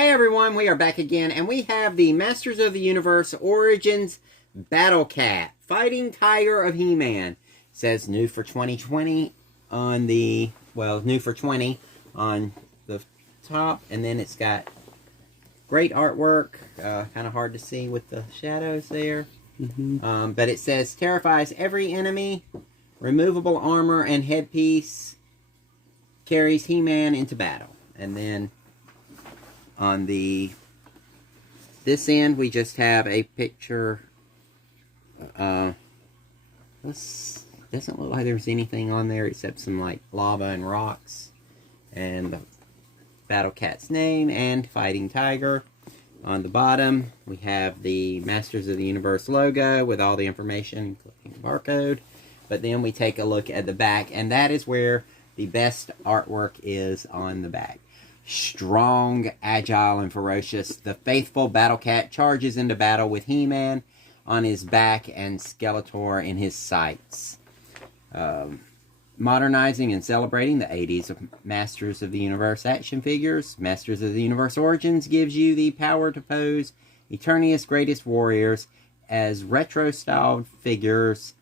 Hey everyone, we are back again, and we have the Masters of the Universe Origins Battle Cat, Fighting Tiger of He-Man. It says new for 2020 on the, well, new for 20 on the top, and then it's got great artwork, kind of hard to see with the shadows there. But it says, terrifies every enemy, removable armor and headpiece, carries He-Man into battle. And then on this end, we just have a picture. This doesn't look like there's anything on there except some like lava and rocks, and the Battle Cat's name and Fighting Tiger. On the bottom, we have the Masters of the Universe logo with all the information, including the barcode. But then we take a look at the back, and that is where the best artwork is on the back. Strong, agile, and ferocious, the faithful Battle Cat charges into battle with He-Man on his back and Skeletor in his sights. Modernizing and celebrating the 80s of Masters of the Universe action figures, Masters of the Universe Origins gives you the power to pose Eternia's greatest warriors as retro-styled figures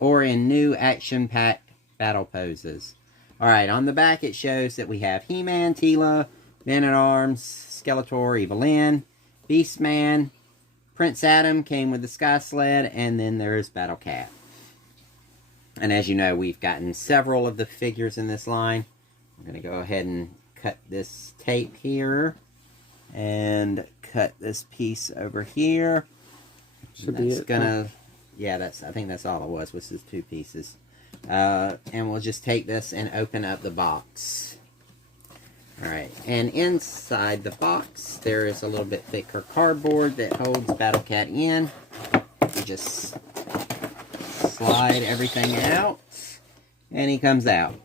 or in new action-packed battle poses. Alright, on the back it shows that we have He-Man, Teela, Man-at-Arms, Skeletor, Evil-Lyn, Beastman, Prince Adam came with the Sky Sled, and then there's Battle Cat. And as you know, we've gotten several of the figures in this line. I'm going to go ahead and cut this tape here, and cut this piece over here. Should be it. I think that's all it was these two pieces. And we'll just take this and open up the box. Alright, and inside the box there is a little bit thicker cardboard that holds Battle Cat in. You just slide everything out, and he comes out.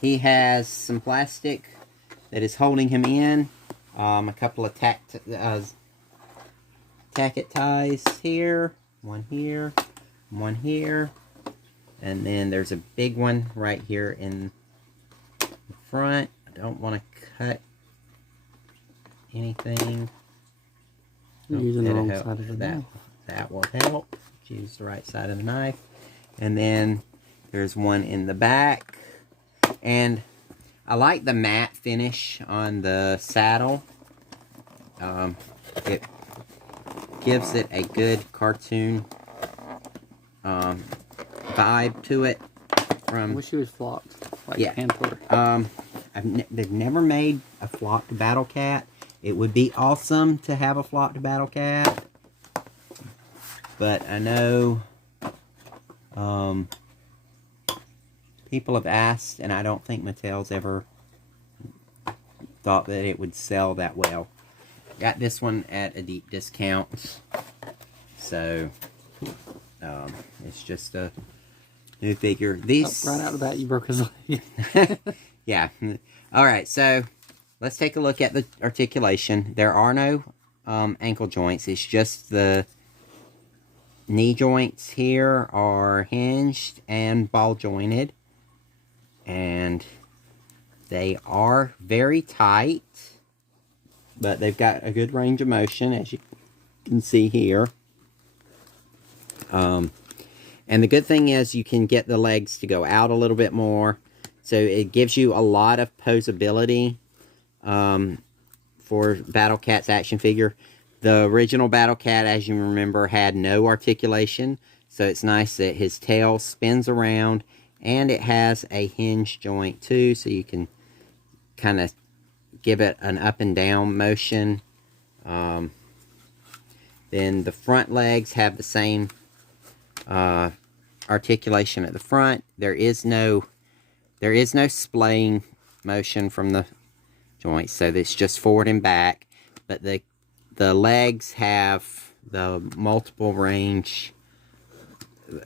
He has some plastic that is holding him in. A couple of tacket ties here. One here. One here. And then there's a big one right here in the front. I don't want to cut anything. You're using the wrong side of the knife. That will help. Use the right side of the knife. And then there's one in the back. And I like the matte finish on the saddle. It gives it a good cartoon vibe to it. I wish he was flocked, like Panther. They've never made a flocked Battle Cat. It would be awesome to have a flocked Battle Cat, but I know people have asked, and I don't think Mattel's ever thought that it would sell that well. Got this one at a deep discount, so it's just a new figure. These right out of that, you broke his leg. Yeah. Alright, so let's take a look at the articulation. There are no ankle joints. It's just the knee joints here are hinged and ball jointed. And they are very tight, but they've got a good range of motion, as you can see here. And the good thing is you can get the legs to go out a little bit more. So it gives you a lot of posability for Battle Cat's action figure. The original Battle Cat, as you remember, had no articulation. So it's nice that his tail spins around. And it has a hinge joint too. So you can kind of give it an up and down motion. Then the front legs have the same articulation at the front. There is no splaying motion from the joints, so it's just forward and back. But the legs have the multiple range,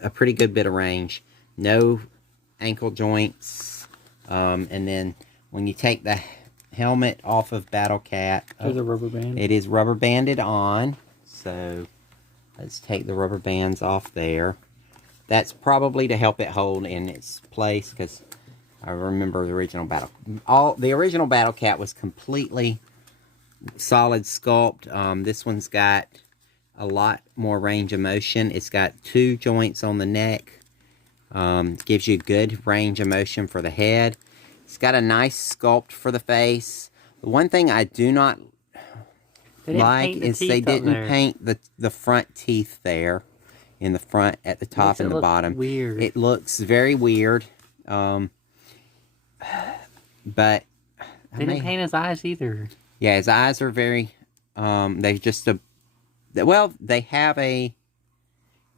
a pretty good bit of range. No ankle joints. And then when you take the helmet off of Battle Cat, there's a rubber band. It is rubber banded on. So let's take the rubber bands off there. That's probably to help it hold in its place, because I remember the original Battle Cat was completely solid sculpt. This one's got a lot more range of motion. It's got 2 joints on the neck. Gives you good range of motion for the head. It's got a nice sculpt for the face. The one thing I do not like is they didn't paint the front teeth there. In the front, at the top and the bottom. Weird. It looks very weird. But they didn't paint his eyes either. Yeah, his eyes are very. They just well, they have a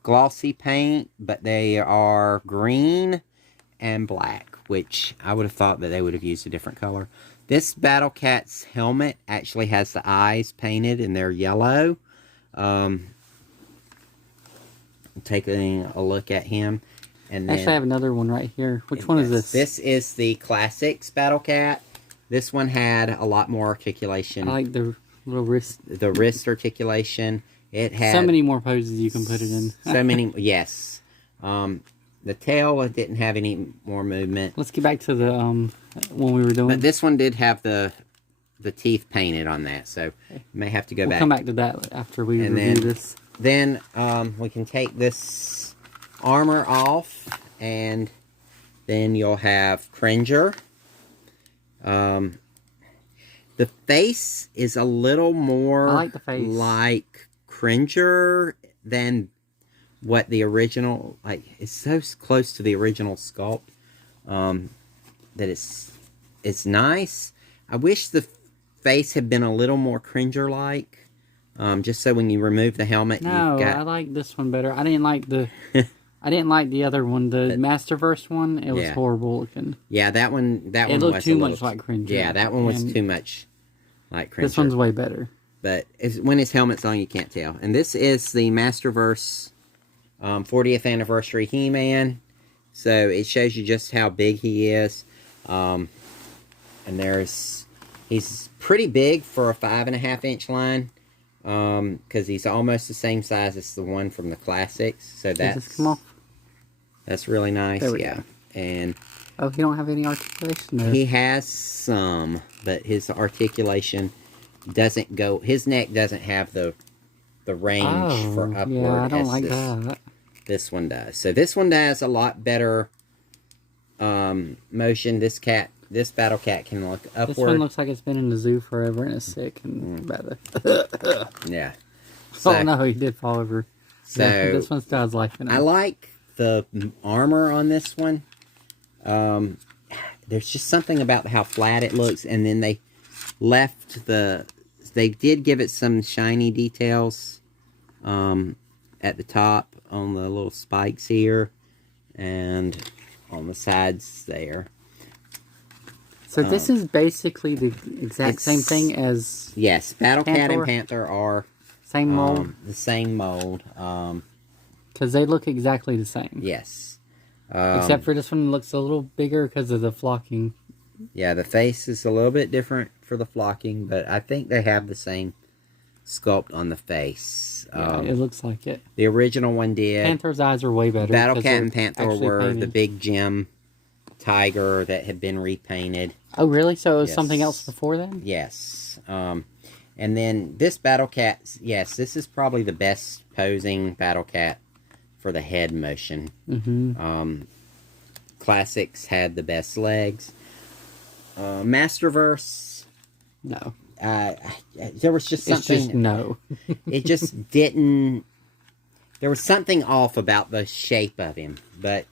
glossy paint, but they are green and black, which I would have thought that they would have used a different color. This Battle Cat's helmet actually has the eyes painted and they're yellow. Taking a look at him. And then, actually, I have another one right here. Which one is this? This is the Classics Battle Cat. This one had a lot more articulation. I like the little wrist. The wrist articulation. It had so many more poses you can put it in. So many, yes. The tail didn't have any more movement. Let's get back to the one we were doing. But this one did have the teeth painted on that, so you may have to go back. We'll come back to that after we review this. Then we can take this armor off, and then you'll have Cringer. The face is a little more like Cringer than what the original, like, it's so close to the original sculpt that it's nice. I wish the face had been a little more Cringer-like. Just so when you remove the helmet, no, you've got... I like this one better. I didn't like the, I didn't like the other one, the Masterverse one. It was horrible looking. Yeah, that one. It looked too much like Cringer. Yeah, that one was too much like Cringer. This one's way better. But when his helmet's on, you can't tell. And this is the Masterverse 40th anniversary He-Man. So it shows you just how big he is. And he's pretty big for a 5.5-inch line. Because he's almost the same size as the one from the Classics. So Does this come off? That's really nice. Yeah. And oh, he don't have any articulation there. He has some, but his articulation doesn't go. His neck doesn't have the range for upward. Yeah, I don't like that. This one does. So this one has a lot better motion. This Battle Cat can look upward. This one looks like it's been in the zoo forever and is sick and bad. Yeah. So, oh no, he did fall over. So yeah, this one still has life in it. I like the armor on this one. There's just something about how flat it looks, and then they did give it some shiny details at the top on the little spikes here and on the sides there. So this is basically the exact same thing as... Yes, Battle Cat and Panther are... Same mold? The same mold. Because they look exactly the same. Yes. Except for this one looks a little bigger because of the flocking. Yeah, the face is a little bit different for the flocking, but I think they have the same sculpt on the face. Yeah, it looks like it. The original one did. Panther's eyes are way better. Battle Cat and Panther were the big gem tiger that had been repainted. Oh, really? So it was something else before then? Yes. And then this Battle Cat, yes, this is probably the best posing Battle Cat for the head motion. Mm-hmm. Classics had the best legs. Masterverse, no. There was just something. It's just no. It just didn't. There was something off about the shape of him, but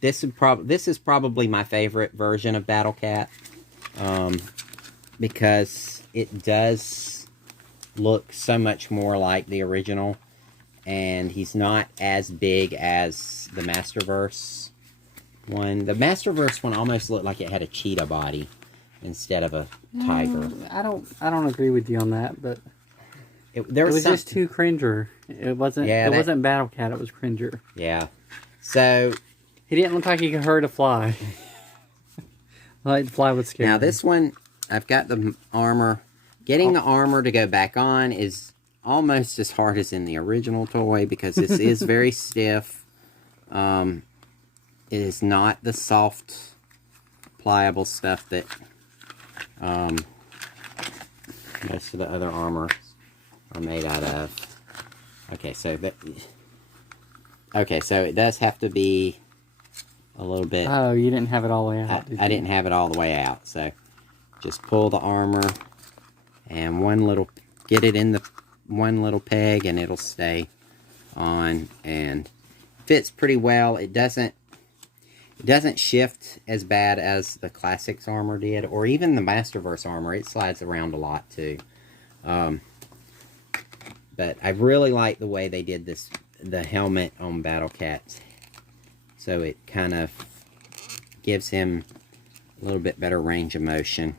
this is probably my favorite version of Battle Cat, because it does look so much more like the original, and he's not as big as the Masterverse one. The Masterverse one almost looked like it had a cheetah body instead of a tiger. I don't agree with you on that, but it was just too Cringer. It wasn't. Yeah, it wasn't Battle Cat. It was Cringer. Yeah. So he didn't look like he could hurt a fly. Like the fly would scare. Now this one, I've got the armor. Getting the armor to go back on is almost as hard as in the original toy because this is very stiff. It is not the soft, pliable stuff that most of the other armor are made out of. Okay, so it does have to be a little bit. Oh, you didn't have it all the way out. I didn't have it all the way out, so just pull the armor and get it in the one little peg, and it'll stay on and fits pretty well. It doesn't shift as bad as the Classics armor did, or even the Masterverse armor. It slides around a lot too. But I really like the way they did the helmet on Battle Cat. So it kind of gives him a little bit better range of motion.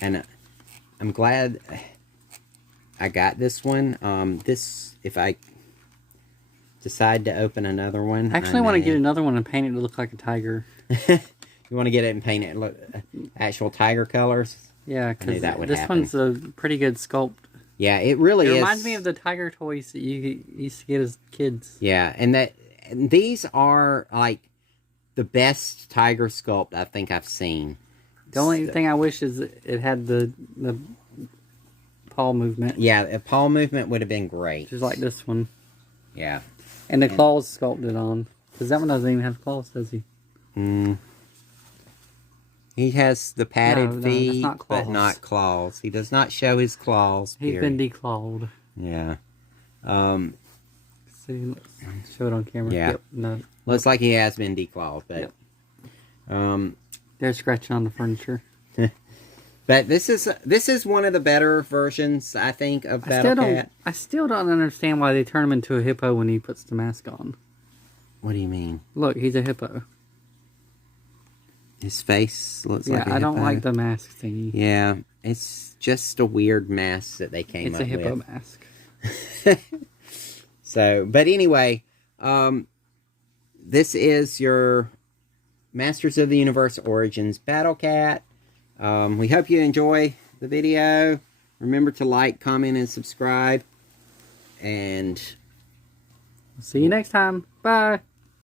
And I'm glad I got this one. If I decide to open another one, I actually want to get another one and paint it to look like a tiger. You want to get it and paint it look actual tiger colors? Yeah, because this happen. one's a pretty good sculpt. Yeah, it really is. It reminds me of the tiger toys that you used to get as kids. Yeah, and these are like the best tiger sculpt I think I've seen. The only thing I wish is it had the paw movement. Yeah, a paw movement would have been great. Just like this one. Yeah. And the claws sculpted on. Because that one doesn't even have claws, does he? He has the padded feet, not but not claws. He does not show his claws. He's been declawed. Yeah. See, let's show it on camera. Yeah. Yep, no. Looks like he has been declawed, but they're scratching on the furniture. But this is one of the better versions, I think, of Battle Cat. I still don't understand why they turn him into a hippo when he puts the mask on. What do you mean? Look, he's a hippo. His face looks like a hippo. Yeah, I don't like the mask thingy. Yeah, it's just a weird mask that they came up with. It's a hippo mask. So, but anyway, this is your Masters of the Universe Origins Battle Cat. We hope you enjoy the video. Remember to like, comment, and subscribe. And see you next time. Bye.